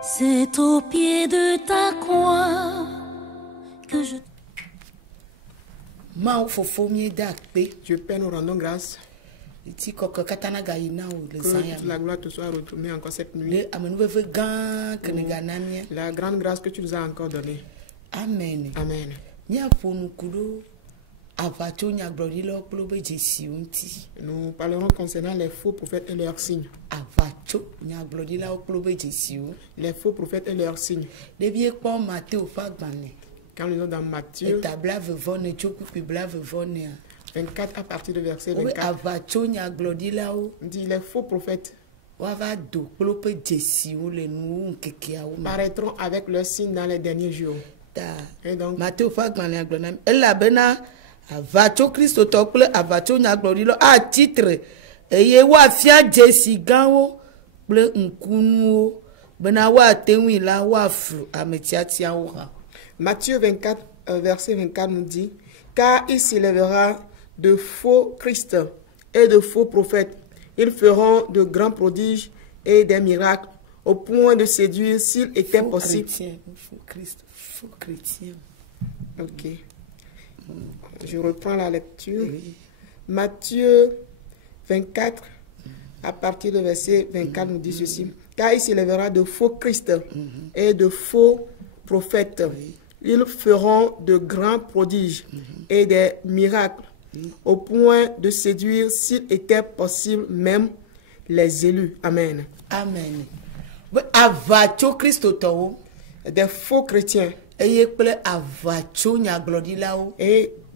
C'est au pied de ta croix que je... Dieu Père, nous rendons grâce. Que la gloire te soit retournée encore cette nuit. La grande grâce que tu nous as encore donnée. Amen. Amen. Nous parlerons concernant les faux prophètes et leurs signes. Les faux prophètes et leurs signes. Quand nous sommes dans Matthieu 24 à partir du verset 24, on dit les faux prophètes paraîtront avec leurs signes dans les derniers jours. Et donc, avacho Christo tokple avacho nyaglorilo a titre eye wa fia jesi ganwo ble nkunu bena wa tenwi la wa fru ametiatia wa. Matthieu 24 verset 24 nous dit: car il s'élèvera de faux Christ et de faux prophètes, ils feront de grands prodiges et des miracles au point de séduire, s'il était possible. Faux Christ, faux chrétien. Ok. Je reprends la lecture. Oui. Matthieu 24, à partir du verset 24, nous dit ceci. Car il s'élèvera de faux Christ et de faux prophètes. Ils feront de grands prodiges et des miracles, au point de séduire, s'il était possible, même les élus. Amen. Amen. Avacho Christ, des faux chrétiens et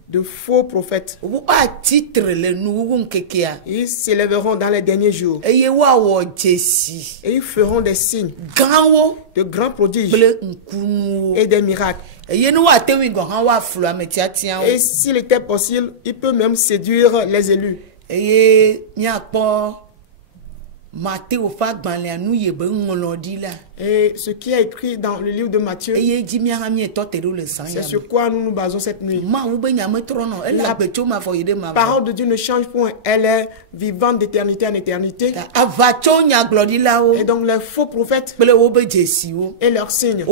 de faux prophètes. Ils s'élèveront dans les derniers jours. Et ils feront des signes, de grands prodiges et des miracles. Et s'il était possible, il peut même séduire les élus. Et ce qui est écrit dans le livre de Matthieu, c'est sur quoi nous nous basons cette nuit. La parole de Dieu ne change point. Elle est vivante d'éternité en éternité. Et donc les faux prophètes et leurs signes,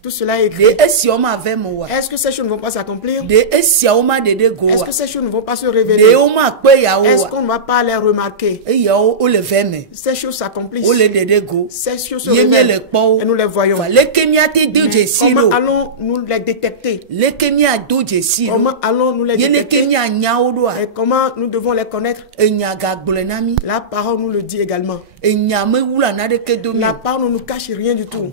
tout cela est écrit. Est-ce que ces choses ne vont pas s'accomplir? Est-ce que ces choses ne vont pas se révéler? Est-ce qu'on ne va pas les remarquer? Ces choses s'accomplissent. Ces choses se révèlent et nous les voyons. Comment allons-nous les détecter? Comment allons-nous les détecter? Et comment nous devons les connaître? La parole nous le dit également. La parole ne nous cache rien du tout.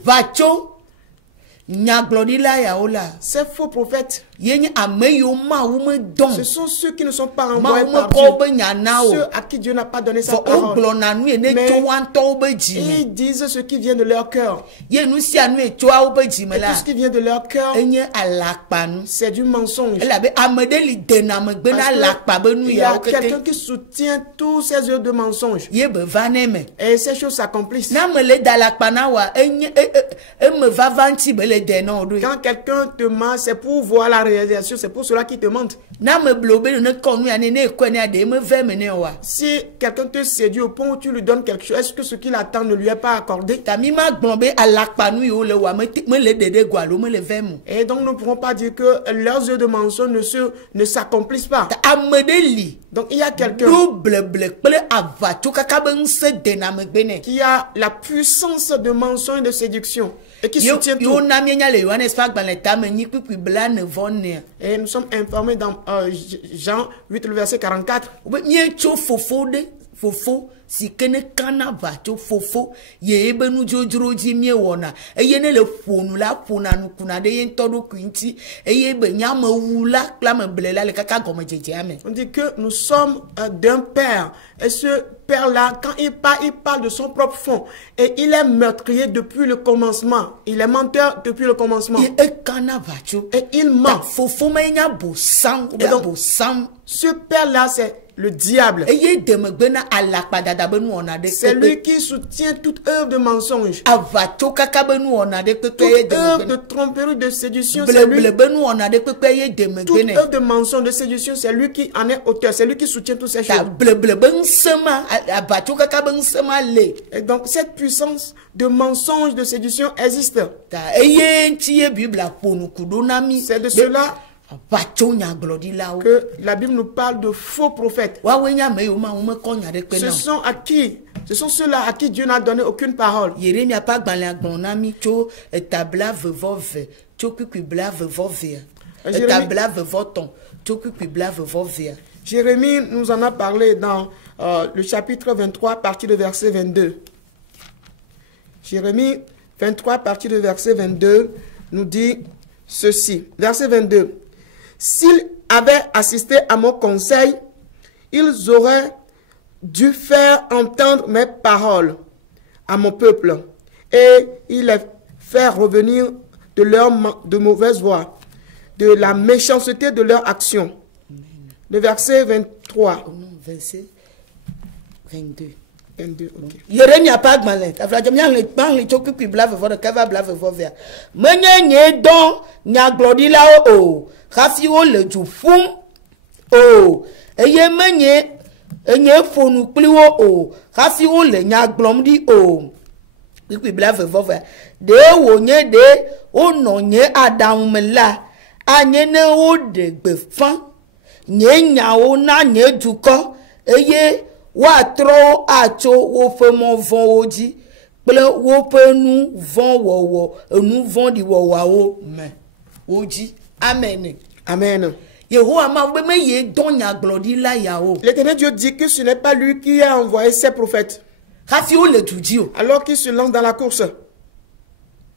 Ces faux prophètes, ce sont ceux qui ne sont pas envoyés par Dieu, ceux à qui Dieu n'a pas donné sa parole. Mais ils disent ce qui vient de leur cœur. Et tout ce qui vient de leur cœur, c'est du mensonge. Il y a quelqu'un qui soutient tous ces œuvres de mensonge. Et ces choses s'accomplissent. Quand quelqu'un te ment, c'est pour voir la réalisation, c'est pour cela qu'il te mente. Si quelqu'un te séduit au point où tu lui donnes quelque chose, est-ce que ce qu'il attend ne lui est pas accordé? Et donc nous ne pourrons pas dire que leurs œuvres de mensonge ne s'accomplissent pas. Donc il y a quelqu'un qui a la puissance de mensonge et de séduction et qui soutient tout. Et nous sommes informés dans Jean 8, le verset 44. Si kene kana vacho fofo ye ebe nu jojroji mie wona eye ne le fonu la fona nu kuna de yen todo kwinti eye be nyama wula klame blela le kaka gomme jeje amen. On dit que nous sommes d'un père et ce père là quand il parle de son propre fond et il est meurtrier depuis le commencement, il est menteur depuis le commencement et il ment. Fofo me nya bo sang ce père-là, c'est le diable. C'est lui qui soutient toute œuvre de mensonge. Toute œuvre de tromperie, de séduction, c'est lui. Toute œuvre de mensonge, de séduction, c'est lui qui en est auteur. C'est lui qui soutient toutes ces choses. Et donc, cette puissance de mensonge, de séduction existe. C'est de cela que la Bible nous parle de faux prophètes. Ce sont à qui? Ce sont ceux-là à qui Dieu n'a donné aucune parole. Jérémie nous en a parlé dans le chapitre 23, à partir de verset 22. Jérémie 23, à partir de verset 22, nous dit ceci. Verset 22. S'ils avaient assisté à mon conseil, ils auraient dû faire entendre mes paroles à mon peuple et ils les faire revenir de leur de mauvaise voie, de la méchanceté de leur action. Le verset 23. Verset 22. 22, ok. Jérémie a pas de malin. Les chocs qui blavent fort, cava blave fort vert. Menye don nya glodi la o. Rafi o le du fum o. Eye menye enye fonu pli o. Rafi o le nya glom di o. Qui blave fort vert. De wo nye de o no nye adam la. Anye ne o de gbefan. Nye nya o na nye duko. Eye wa tro acho wo fe mo von oji ple wo pe nu von wo nu von di wo wa o me oji amen amen. Yehowa ma be me ye don nya glodi la ya o. L'Éternel Dieu dit que ce n'est pas lui qui a envoyé ses prophètes. Hafi o le tuji o. Alors qu'il se lance dans la course.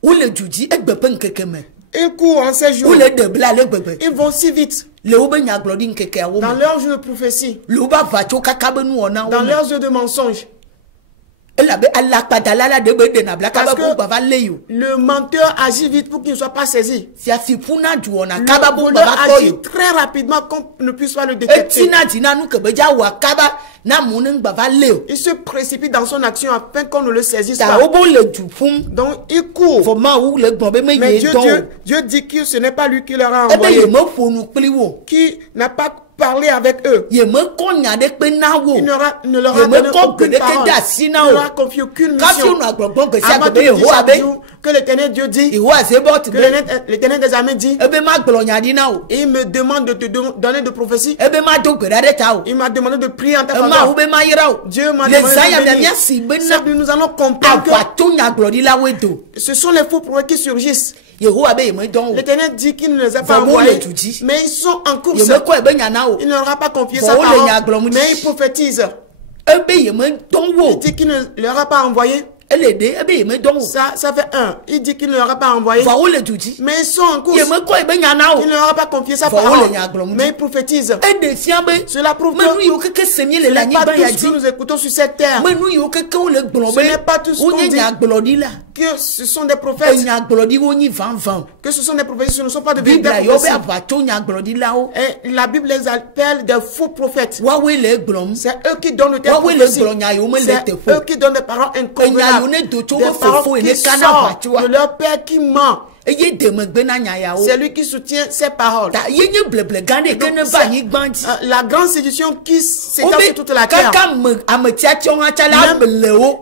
O le tuji egbe pe nkeke me. Ils courent en 16 jours. Ils vont si vite. Dans leurs jeux de prophétie. Dans leurs jeux de mensonges. Parce que le menteur agit vite pour qu'il ne soit pas saisi. Le voleur agit très rapidement qu'on ne puisse pas le détecter. Il se précipite dans son action afin qu'on ne le saisisse pas. Donc il court. Mais Dieu dit que ce n'est pas lui qui leur a envoyé. Qui n'a pas parler avec eux. Il ne leur a donné aucune parole. Il ne leur a confié aucune mission. Que l'Éternel Dieu dit, l'Éternel des armées dit, il me demande de te donner de prophéties. Il m'a demandé de prier en ta faveur. Dieu m'a demandé de venir. Nous allons comprendre que ce sont les faux prophètes qui surgissent. L'Éternel dit qu'il ne les a pas envoyés, mais ils sont en course. Il ne leur a pas confié sa parole, mais il prophétise. Il dit qu'il ne leur a pas envoyé. Ça fait un. Il dit qu'il ne leur a pas envoyé. Mais ils sont en course. Il ne leur a pas confié sa parole, mais il prophétise. Cela prouve que ce n'est pas tout ce que nous écoutons sur cette terre. Ce n'est pas tout ce qu'on dit. Que ce sont des prophètes. Que ce sont des prophètes, ce ne sont pas de véritables prophètes. Et la Bible les appelle des faux prophètes. C'est eux qui donnent le terme prophétie. C'est eux qui donnent des paroles inconvenables. Des paroles qui sortent de leur père qui ment. C'est lui qui soutient ses paroles. La grande séduction qui s'étend sur toute la terre.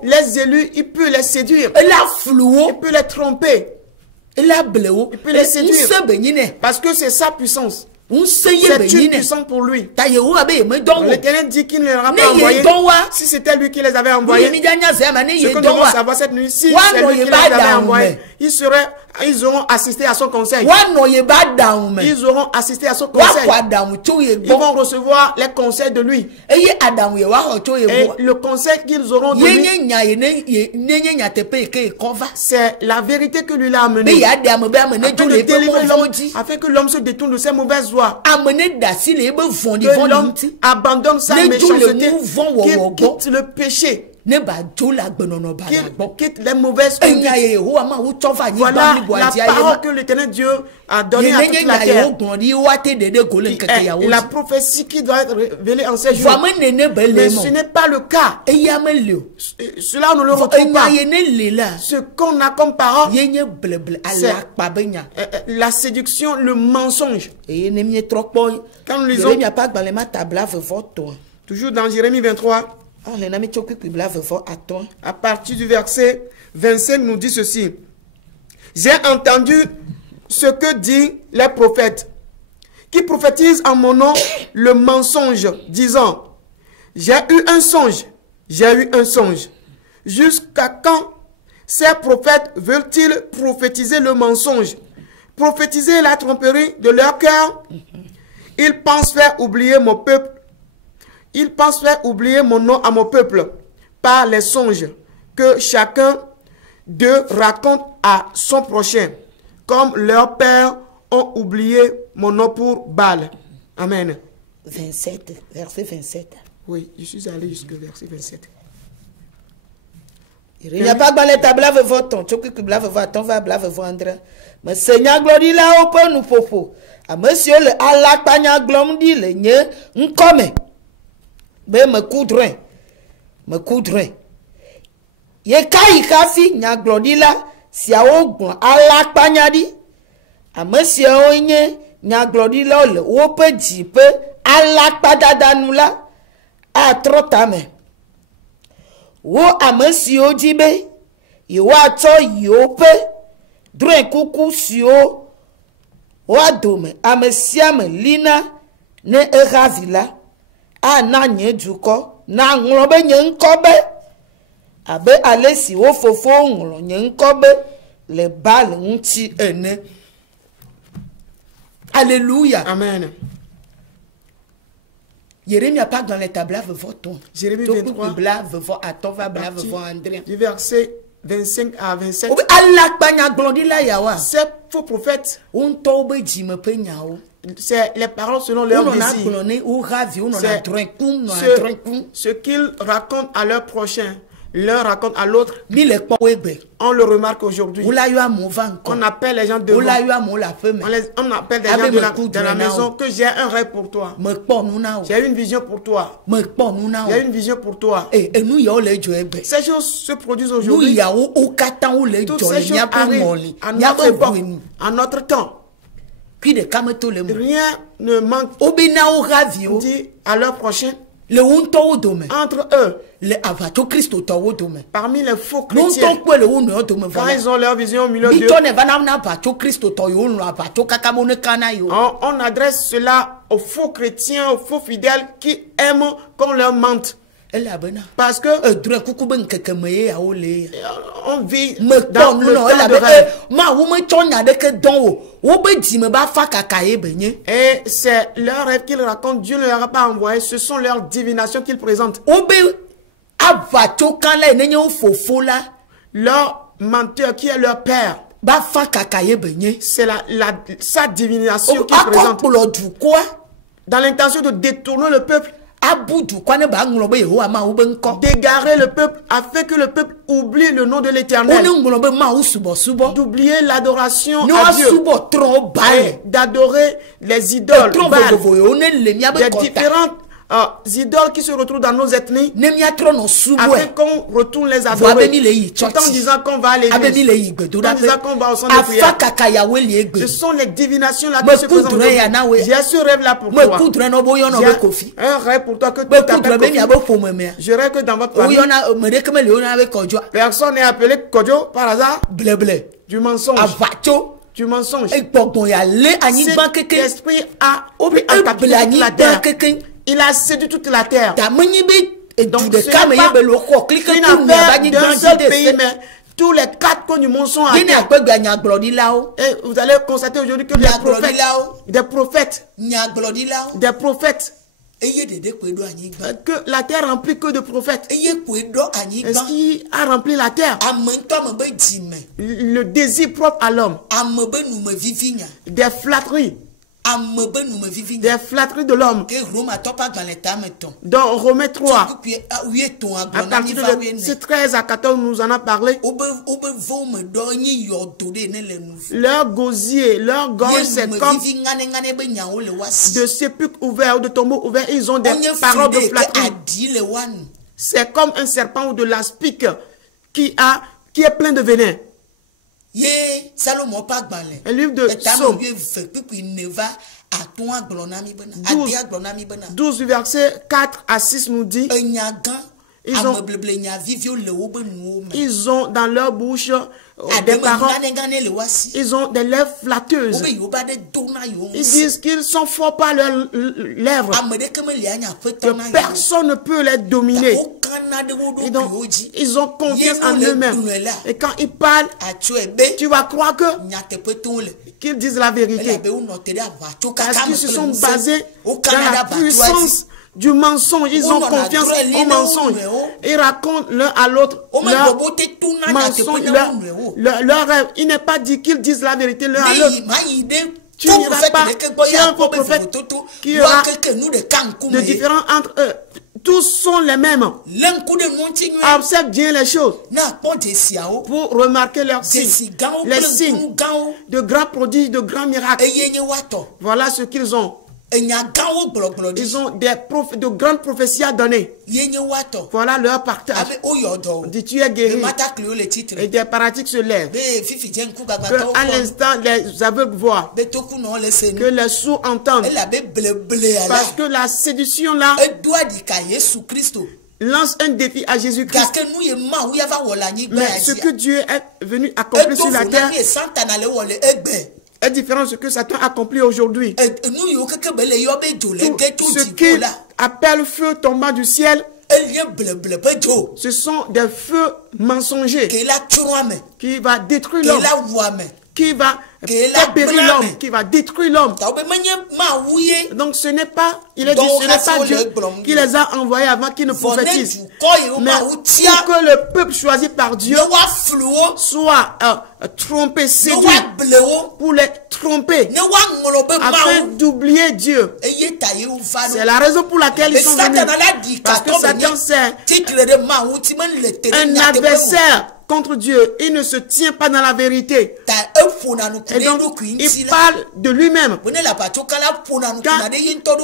Les élus, il peut les séduire. Il peut les tromper. Il peut les séduire. Parce que c'est sa puissance. C'est une puissance pour lui. L'Éternel dit qu'il ne leur a pas envoyé. Si c'était lui qui les avait envoyés, ce que nous devons savoir cette nuit, si c'est lui qui les avait envoyés, ils auront assisté à son conseil. Ils auront assisté à son conseil. Ils vont recevoir les conseils de lui. Et le conseil qu'ils auront de lui, c'est la vérité que lui l'a amené. Afin que l'homme se détourne de ses mauvaises voies. Que l'homme abandonne sa méchanceté, qu'il quitte le péché. quitte les mauvaises conduites. Voilà la parole que l'Éternel Dieu a donnée à toute la terre. Et la prophétie qui doit être révélée en ces jours. Mais ce n'est pas le cas. Cela, on ne le retrouve pas. Ce qu'on a comme parole, c'est la séduction, le mensonge. Quand nous lisons, toujours dans Jérémie 23, à partir du verset 25, nous dit ceci. J'ai entendu ce que disent les prophètes, qui prophétisent en mon nom le mensonge, disant, j'ai eu un songe, Jusqu'à quand ces prophètes veulent-ils prophétiser le mensonge, prophétiser la tromperie de leur cœur? Ils pensent faire oublier mon peuple. Ils pensent faire oublier mon nom à mon peuple par les songes que chacun d'eux raconte à son prochain, comme leurs pères ont oublié mon nom pour Baal. Amen. 27, verset 27. Oui, je suis allé jusqu'au verset 27. Il n'y a pas de tabla voton, tu que blave voton va blave vendre. Mais Seigneur glorie là au peu nous popo. À monsieur le Allah panya glom dit le nye nkome. Be me coudre. Ye kai kafi nya glorie là si a ogbon Allah panya di. À monsieur onye nya glorie là le o pe di pe Allah padada nous là a trop tame. Wo amesi ojibe iwa to yope dre kuku sio wa dome amesiame lina ne eravila ana nyeduko na nglobe nyenkobe abe alesi wo fofo nglo nyenkobe le bal nti ene. Alléluia. Amen. Jérémie a pas dans les tablats voton. Jérémie 23. Du verset 25 à 27. Ces faux prophètes, c'est les paroles selon leur désir. Ce qu'ils racontent à leur prochain, leur raconte à l'autre. On le remarque aujourd'hui. On appelle les gens de on appelle des gens de la maison que j'ai un rêve pour toi. J'ai une vision pour toi. J'ai une vision pour toi. Ces choses se produisent aujourd'hui. Toutes ces choses arrivent à notre époque, à notre temps. Rien ne manque. On dit à leur prochain. Entre eux, parmi les faux chrétiens, quand ils ont leur vision au milieu d'eux, on adresse cela aux faux chrétiens, aux faux fidèles qui aiment qu'on leur mente. Parce que on vit dans le temps de rêve. Et c'est leur rêve qu'ils racontent. Dieu ne leur a pas envoyé. Ce sont leurs divinations qu'ils présentent. Leur menteur qui est leur père, c'est sa divination qu'il présente dans l'intention de détourner le peuple, d'égarer le peuple afin que le peuple oublie le nom de l'Éternel, d'oublier l'adoration à Dieu, d'adorer les idoles, des différentes idoles qui se retrouvent dans nos ethnies, afin qu'on retourne les adorer, tout en disant qu'on va à l'église, tout en disant qu'on va au centre de prière. Ce sont les divinations là qui se présentent. J'ai ce rêve là pour toi. J'ai un rêve pour toi que tu t'appelles Kofi. Je rêve que dans votre famille, personne n'est appelé Kodjo par hasard. Du mensonge. Du mensonge. Cet esprit a attaqué la terre. Il a séduit toute la terre. Donc, ce n'est pas une affaire d'un seul pays, mais tous les quatre coins du monde sont à terre. Et vous allez constater aujourd'hui que des prophètes, que la terre remplit que de prophètes. Est-ce qui a rempli la terre? Le désir propre à l'homme. Des flatteries. des flatteries de l'homme. Dans Romains 3, à partir de verset 13 à 14, nous en a parlé. Leur gosier, leur gorge, c'est comme de sépulcres ouverts ou de tombeaux ouverts. Ils ont des paroles de flatterie. C'est comme un serpent ou de l'aspic qui est plein de venin. Un livre de Psaume 12 versets 4 à 6 nous dit, ils ont dans leur bouche des paroles, ils ont des lèvres flatteuses. Ils disent qu'ils sont forts par leurs lèvres, que personne ne peut les dominer. Et donc, ils ont confiance en eux-mêmes. Et quand ils parlent, tu vas croire qu'ils disent la vérité. Parce qu'ils se sont basés dans la puissance du mensonge. Ils ont confiance au mensonge. Ils racontent l'un à l'autre leur mensonge, leur rêve. Il n'est pas dit qu'ils disent la vérité l'un à l'autre. Tu n'iras pas chez un faux prophète qui aura de différents entre eux. Tous sont les mêmes. Observe bien les choses pour remarquer leurs signes. Les signes de grands prodiges, de grands miracles. Voilà ce qu'ils ont. Ils ont de grandes prophéties à donner. Voilà leur partage. Dit tu es guéri. Et des paratiques se lèvent. Que à l'instant les aveugles voient. Que les sourds entendent. Parce que la séduction là lance un défi à Jésus-Christ. Mais ce que Dieu est venu accomplir sur la terre est différent de ce que Satan accomplit aujourd'hui. Tout ce qu'il appelle feu tombant du ciel, ce sont des feux mensongers qui va détruire l'homme, qui va périr l'homme, qui va détruire l'homme. Donc ce n'est pas, il est dit, ce n'est pas Dieu qui les a envoyés avant qu'ils ne prophétisent. Mais pour que le peuple choisi par Dieu soit trompé, séduit, pour les tromper, afin d'oublier Dieu. C'est la raison pour laquelle ils sont venus. Parce que Satan c'est un adversaire contre Dieu. Il ne se tient pas dans la vérité. Et donc, il parle de lui-même. Quand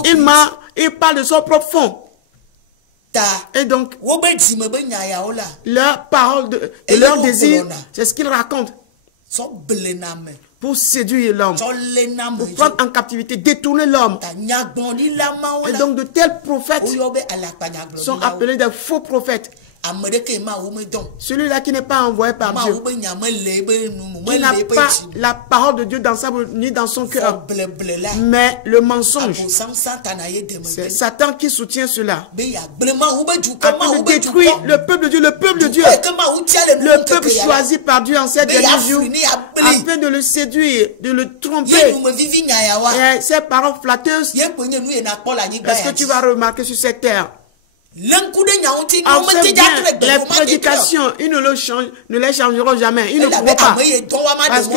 il ment, il parle de son propre fond. Et donc, leur parole, leur désir, c'est ce qu'ils racontent. Pour séduire l'homme, pour prendre en captivité, détourner l'homme. Et donc, de tels prophètes sont appelés des faux prophètes. Celui-là qui n'est pas envoyé par Dieu, qui n'a pas la parole de Dieu dans sa bouche ni dans son cœur, mais le mensonge. C'est Satan qui soutient cela, afin de détruire le peuple de Dieu, le peuple choisi par Dieu en ces derniers jours, afin de le séduire, de le tromper. Et ces paroles flatteuses, est-ce que tu vas remarquer sur cette terre? Observe bien les prédications, ils ne les changeront jamais, ils ne pourront pas. Parce que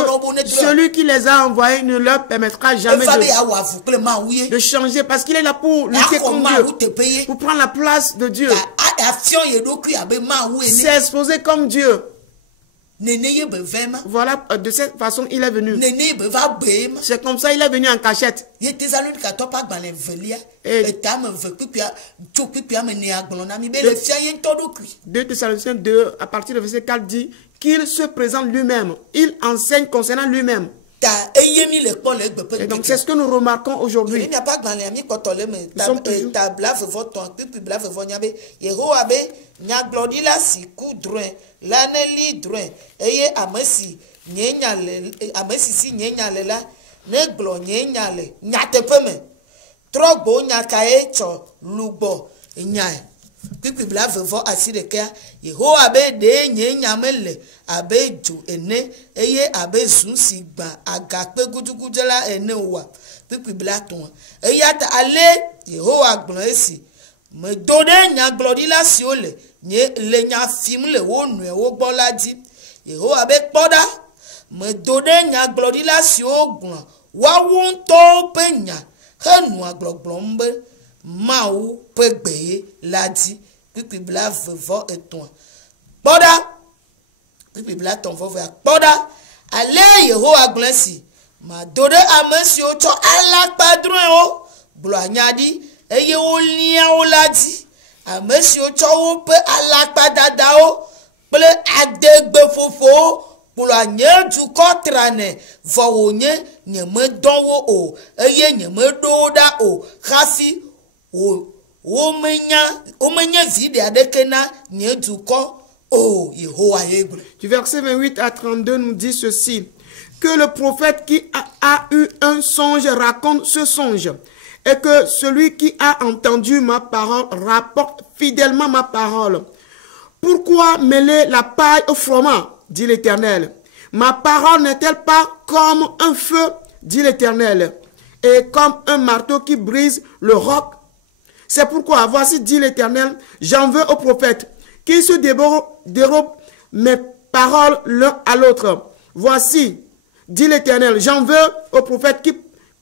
celui qui les a envoyés ne leur permettra jamais de changer, parce qu'il est là pour lutter contre Dieu, pour prendre la place de Dieu. S'exposer comme Dieu. Voilà, de cette façon il est venu. C'est comme ça il est venu en cachette. Et 2 Thessaloniciens 2, à partir du verset 4 dit qu'il se présente lui-même. Il enseigne concernant lui-même. Et donc c'est ce que nous remarquons aujourd'hui. Pipi bla vevo asireke Yehowa abe de nye nyamele abe ju ene eye abe sun sigba agape gudugudela ene wa pipi bla ton eya ta ale Yehowa gbon esi me dode nya glori la si ole nye le nya film le wo nu e wo gbola di Yehowa abe poda me dode nya glori la si o gbon wawunto penya henu agblogblombe mau pegbe ladi pipibla vevo eton boda pipibla ton vovo boda ale Yehowa gblesi ma dode amesi o to alapadrun o blo anyadi eye o lian o ladi amesi o to o pe alapadada o ple adegbe fofo blo anye du kotrane vo onye nyeme donwo o eye nyeme doda o khafi o menya vide adekena nye du ko o Yehowa yebre. Du verset 28 à 32 nous dit ceci: que le prophète qui a eu un songe raconte ce songe, et que celui qui a entendu ma parole rapporte fidèlement ma parole. Pourquoi mêler la paille au froment, dit l'Éternel? Ma parole n'est-elle pas comme un feu, dit l'Éternel, et comme un marteau qui brise le roc? C'est pourquoi, voici, dit l'Éternel, j'en veux aux prophètes qui se dérobent mes paroles l'un à l'autre. Voici, dit l'Éternel, j'en veux aux prophètes qui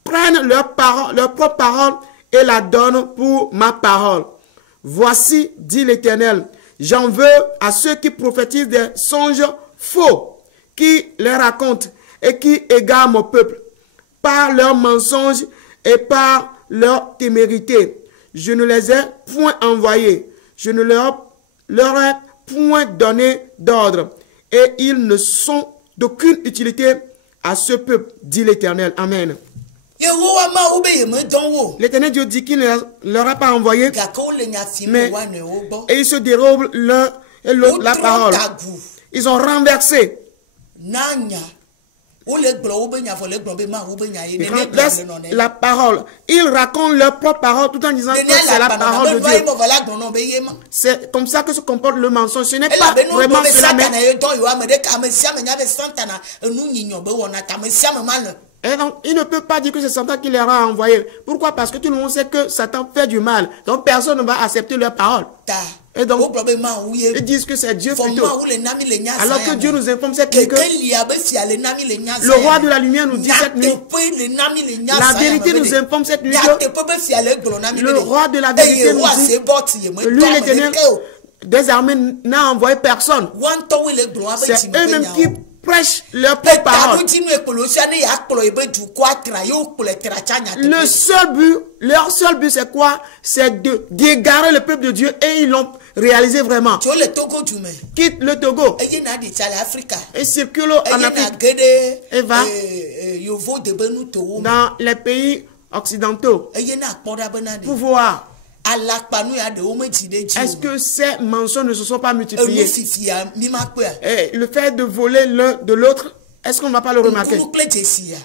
prennent leur propre parole et la donnent pour ma parole. Voici, dit l'Éternel, j'en veux à ceux qui prophétisent des songes faux, qui les racontent et qui égarent mon peuple par leurs mensonges et par leur témérité. Je ne les ai point envoyés, je ne leur ai point donné d'ordre, et ils ne sont d'aucune utilité à ce peuple, dit l'Éternel. Amen. L'Éternel Dieu dit qu'il ne leur a pas envoyé, mais et ils se dérobent l'un et l'autre la parole. Ils ont renversé. La parole. Ils racontent leur propre parole tout en disant que c'est la parole de Dieu. C'est comme ça que se comporte le mensonge. Ce n'est pas vraiment cela, mais... Et donc, il ne peut pas dire que c'est Satan qui leur a envoyé. Pourquoi? Parce que tout le monde sait que Satan fait du mal. Donc, personne ne va accepter leur parole. Et donc, ils disent que c'est Dieu plutôt. Alors que Dieu nous informe cette nuit que le roi de la lumière nous dit cette nuit, la vérité nous informe cette nuit que le roi de la vérité nous dit, lui l'Éternel, désormais n'a envoyé personne. C'est eux-mêmes qui prêchent leur propre parole. Leur seul but, c'est quoi? C'est d'égarer le peuple de Dieu, et ils l'ont réalisé vraiment. Quitte le Togo et circule en Afrique et va dans les pays occidentaux pour voir. Est-ce que ces mensonges ne se sont pas multipliés? Et le fait de voler l'un de l'autre, est-ce qu'on ne va pas le remarquer?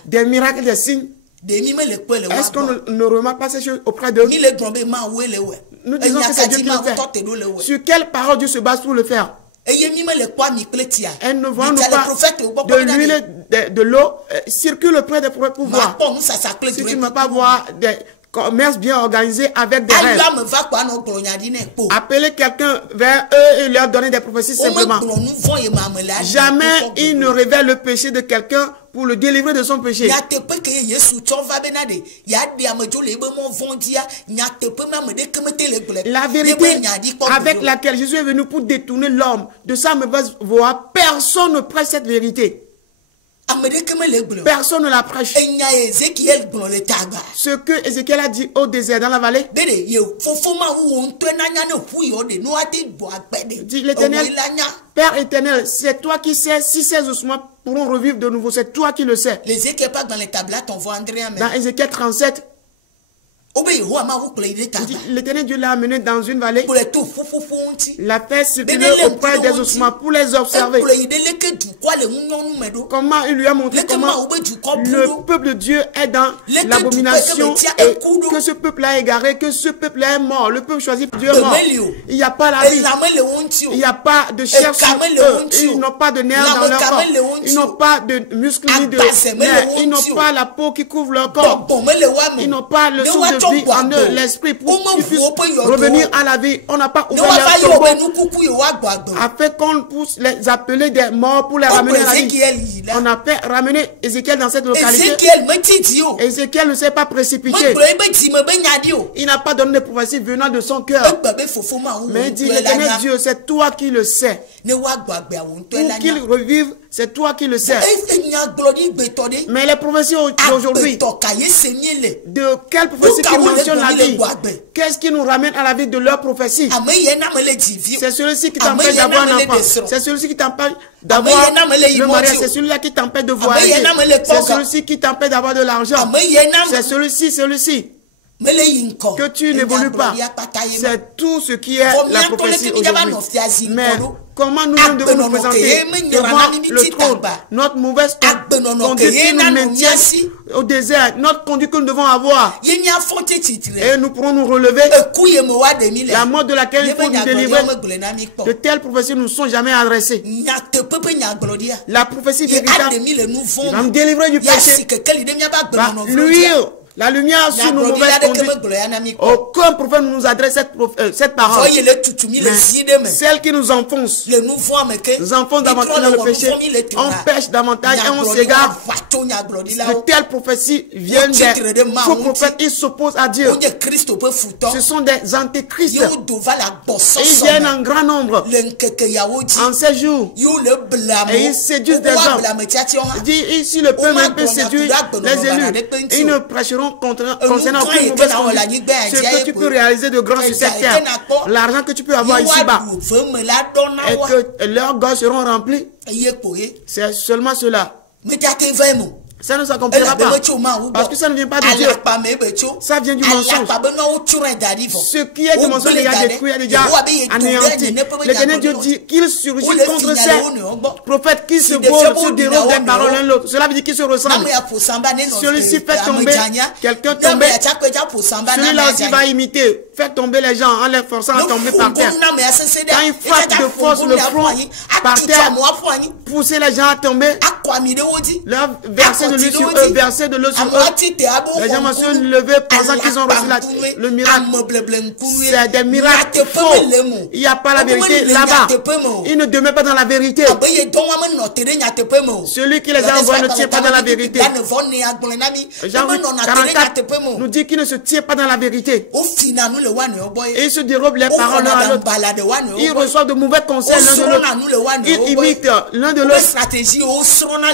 Des miracles, des signes. Est-ce qu'on ne remarque pas ces choses auprès d'eux? Nous disons que c'est Dieu qui le fait. Sur quelle parole Dieu se base pour le faire? Et ne voyons-nous pas de l'huile, de l'eau, circule auprès des prophètes pour voir. Si tu ne vas pas voir des commerces bien organisés avec des rêves, appeler quelqu'un vers eux et leur donner des prophéties simplement. Jamais il ne révèle le péché de quelqu'un pour le délivrer de son péché. La vérité avec laquelle Jésus est venu pour détourner l'homme de sa mauvaise voie, personne ne prêche cette vérité. Personne ne la prêche. Ce que Ézéchiel a dit au désert dans la vallée, dit l'Éternel, Père éternel, c'est toi qui sais si ces ossements pourront revivre de nouveau. C'est toi qui le sais. Dans Ézéchiel 37, l'Éternel Dieu l'a amené dans une vallée, l'a fait circuler auprès des ossements pour les observer. Comment il lui a montré comment le peuple de Dieu est dans l'abomination et que ce peuple est égaré, que ce peuple est mort. Le peuple choisi Dieu est mort. Il n'y a pas la vie. Il n'y a pas de chair sur eux. Ils n'ont pas de nerfs dans leur corps. Ils n'ont pas de muscles ni de nerfs. Ils n'ont pas la peau qui couvre leur corps. Ils n'ont pas le souffle de vie en eux, l'esprit, pour qu'ils puissent revenir à la vie. On n'a pas ouvert leur tombeau afin qu'on puisse les appeler des morts pour les ramener à la vie. On a fait ramener Ézéchiel dans cette localité. Ézéchiel ne s'est pas précipité. Il n'a pas donné de prophétie venant de son cœur. Mais il dit, l'éternel Dieu, c'est toi qui le sais. Pour qu'il revive, c'est toi qui le sais. Mais les prophéties d'aujourd'hui, de quelle prophétie qui mentionne la vie? Qu'est-ce qui nous ramène à la vie de leur prophétie? C'est celui-ci qui t'empêche d'avoir un enfant. C'est celui-ci qui t'empêche d'avoir le mariage. C'est celui-là qui t'empêche de voyager. C'est celui-ci qui t'empêche d'avoir de l'argent. C'est celui-ci. Que tu n'évolues pas. C'est tout ce qui est la prophétie aujourd'hui. Mais comment nous devons nous présenter devant le trône? Notre mauvaise conduite qui nous maintient au désert, notre conduite que nous devons avoir. Et nous pourrons nous relever. La mort de laquelle il faut nous délivrer. De telles prophéties ne nous sont jamais adressées. La prophétie véritable va nous délivrer du péché. La lumière sur nos mauvaises conduites. Aucun prophète nous adresse cette parole. Mais celle qui nous enfonce, nous enfonce davantage dans le péché, on pêche davantage et on s'égare. De telles prophéties viennent des faux prophètes, ils s'opposent à Dieu. Ce sont des antéchrists. Et ils viennent en grand nombre en ces jours. Et ils séduisent des hommes. Il dit, si le peuple même peut séduire les élus, ils ne prêcheront concernant aucune mauvaise conduite. Ce que tu peux réaliser de grand sur cette terre, l'argent que tu peux avoir ici-bas, et que leurs gosses seront remplis, c'est seulement cela. Ça ne s'accomplira pas. Parce que ça ne vient pas de Dieu. Ça vient du mensonge. Ce qui est du mensonge est déjà détruit, est déjà anéanti. L'Éternel Dieu dit qu'il surgit contre ces prophètes qui se dérobent des paroles l'un l'autre. Cela veut dire qu'ils se ressemblent. Celui-ci fait tomber quelqu'un tomber. Celui-là aussi va imiter. Faire tomber les gens en les forçant à tomber par terre. Quand il frappe de force le front par terre, pousser les gens à tomber, leur verser de l'eau sur eux, verser de l'eau sur eux. Les gens vont se lever pensant qu'ils ont reçu le miracle. C'est des miracles faux. Il n'y a pas la vérité là-bas. Il ne demeure pas dans la vérité. Celui qui les a envoyés ne tient pas dans la vérité. Jean 44 nous dit qu'il ne se tient pas dans la vérité. Et ils se dérobent les paroles l'un à l'autre. Ils reçoivent de mauvais conseils l'un de l'autre. Ils imitent l'un de l'autre.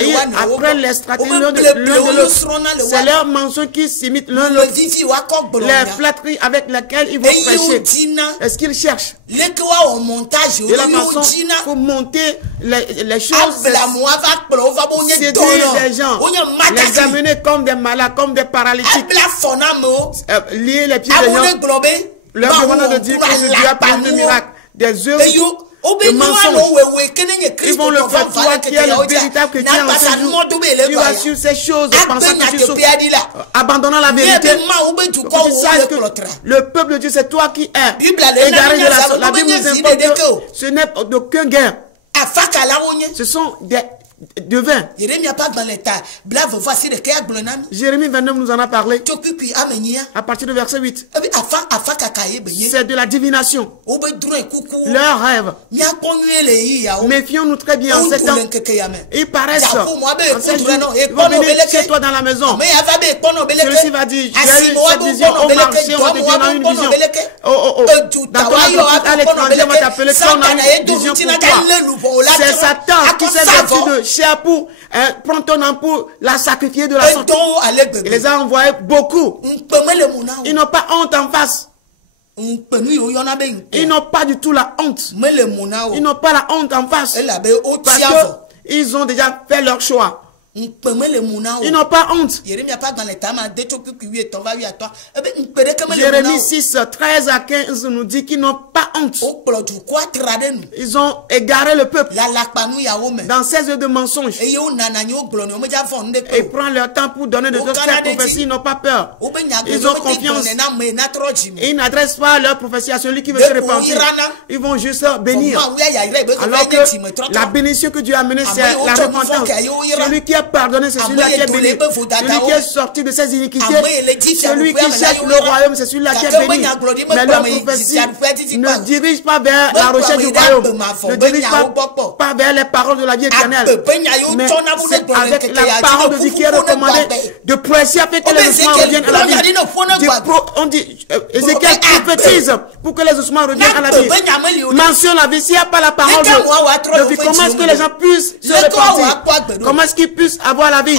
Ils apprennent les stratégies l'un de l'autre. C'est leur mensonge qui s'imitent l'un de l'autre. Les flatteries avec lesquelles ils vont prêcher. Est-ce qu'ils cherchent? De la façon pour monter les choses, séduire les gens, les amener comme des malades, comme des paralytiques, lier les pieds des gens, leur demandant de dire que ce Dieu a plein de miracles, des œuvres de mensonges. Ils vont le faire, toi qui es le véritable chrétien en ce jour. Tu vas sur ces choses pensant que tu sauves, abandonnant la vérité. Tu saches que le peuple de Dieu, c'est toi qui es égaré de la Bible nous informe que ce n'est d'aucun gain. Ce sont des devins. Jérémie 29 nous en a parlé. À partir de verset 8. C'est de la divination. Leurs rêves. Méfions-nous très bien en ces temps. Ils paraissent en ces jours. Ils vont venir chez toi dans la maison. Celui-ci va dire, j'ai eu cette vision au marché, on va te dire, on a une vision. Dans ton entreprise à l'étranger, on va t'appeler, on a une vision pour toi. C'est Satan qui s'est vertu de chair pour prendre ton âme pour la sacrifier de la sorte. Il les a envoyés beaucoup. Ils n'ont pas honte en face. Ils n'ont pas du tout la honte. Ils n'ont pas la honte en face. Parce qu'ils ont déjà fait leur choix. Ils n'ont pas honte. Jérémie 6, 13 à 15 nous dit qu'ils n'ont pas honte. Ils ont égaré le peuple dans 16 heures de mensonges. Et ils prennent leur temps pour donner de d'autres prophéties. Ils n'ont pas peur. Ils ont confiance. Ils n'adressent pas leur prophétie à celui qui veut se repentir. Ils vont juste bénir. Alors que la bénédiction que Dieu a amenée, c'est la repentance. Celui qui est pardonné, c'est celui-là qui est béni. Celui qui est sorti de ses iniquités, celui qui cherche le royaume, c'est celui-là qui est béni. Mais leur prophétie ne dirige pas vers la recherche du royaume, ne dirige pas vers les paroles de la vie éternelle. Mais c'est avec la parole de Dieu qui est recommandée de prêcher afin que les ossements reviennent à la vie. On dit, Ézéchiel prophétise pour que les ossements reviennent à la vie. Mentionne la vie. S'il n'y a pas la parole de vie, comment est-ce que les gens puissent se repentir? Comment est-ce qu'ils puissent avoir la vie?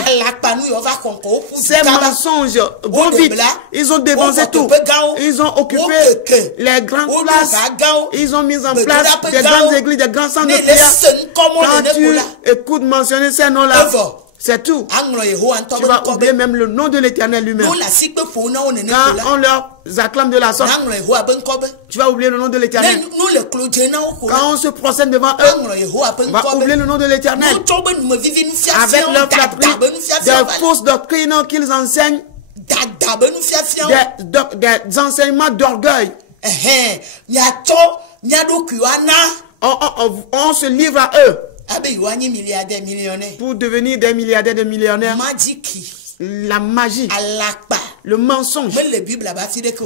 Ces mensonges vont vite. Ils ont dévancé tout. Ils ont occupé les grandes places. Ils ont mis en place des grandes églises, des grands centres de prière. Quand tu écoutes mentionner ces noms-là, c'est tout. Tu vas oublier même le nom de l'Éternel lui-même. Quand on leur acclame de la sorte, tu vas oublier le nom de l'Éternel. Quand on se procède devant eux, on va oublier le nom de l'Éternel. Avec leur flatterie, des fausses doctrines qu'ils enseignent, des enseignements d'orgueil. On se livre à eux pour devenir des milliardaires, des millionnaires. La magie, le mensonge,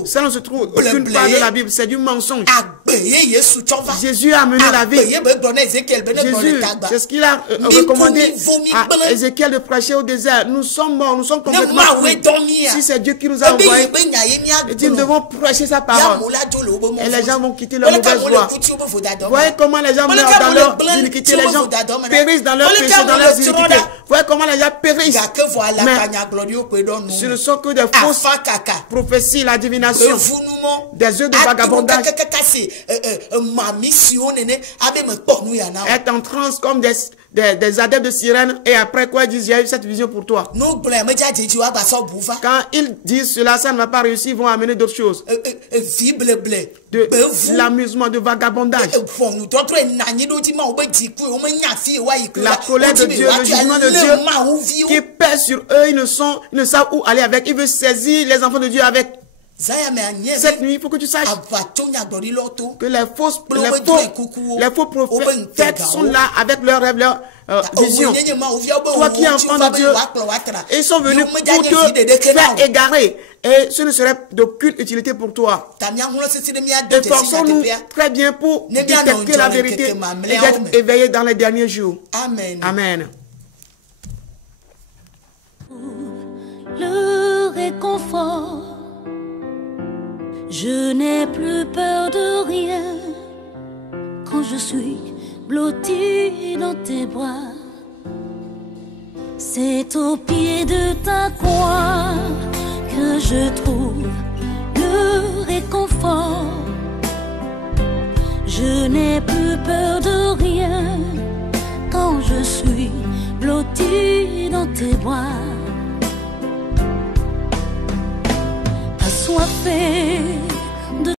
ça ne se trouve aucune part de la Bible, c'est du mensonge. Jésus a amené la vie. Jésus, c'est ce qu'il a recommandé à Ézéchiel de prêcher au désert. Nous sommes morts, nous sommes complètement morts. Si c'est Dieu qui nous a envoyés, nous devons prêcher sa parole. Et les gens vont quitter leur mauvaise voie. Voyez comment les gens meurent dans leur iniquité, les gens périssent dans leur péché, dans leurs iniquités. Voyez comment les gens périssent. Mais ce ne sont que des fausses prophéties, la divination, des œuvres de vagabondage. Être en transe comme des adeptes de sirènes, et après quoi ils disent, j'ai eu cette vision pour toi. Quand ils disent cela, ça ne va pas réussir, ils vont amener d'autres choses. De l'amusement, de vagabondage. La colère de Dieu, le jugement de Dieu qui pèse sur eux, ils ne savent où aller avec. Ils veulent saisir les enfants de Dieu avec. Cette nuit, il faut que tu saches que les faux prophètes sont là avec leurs rêves, leurs visions. Toi qui es enfant de Dieu, ils sont venus pour te faire égarer. Et ce ne serait d'aucune utilité pour toi. Efforçons-nous très bien pour détecter la vérité et d'être éveillés dans les derniers jours. Amen. Amen. Le réconfort, je n'ai plus peur de rien quand je suis blotti dans tes bras. C'est au pied de ta croix que je trouve le réconfort. Je n'ai plus peur de rien quand je suis blotti dans tes bras. Assoiffé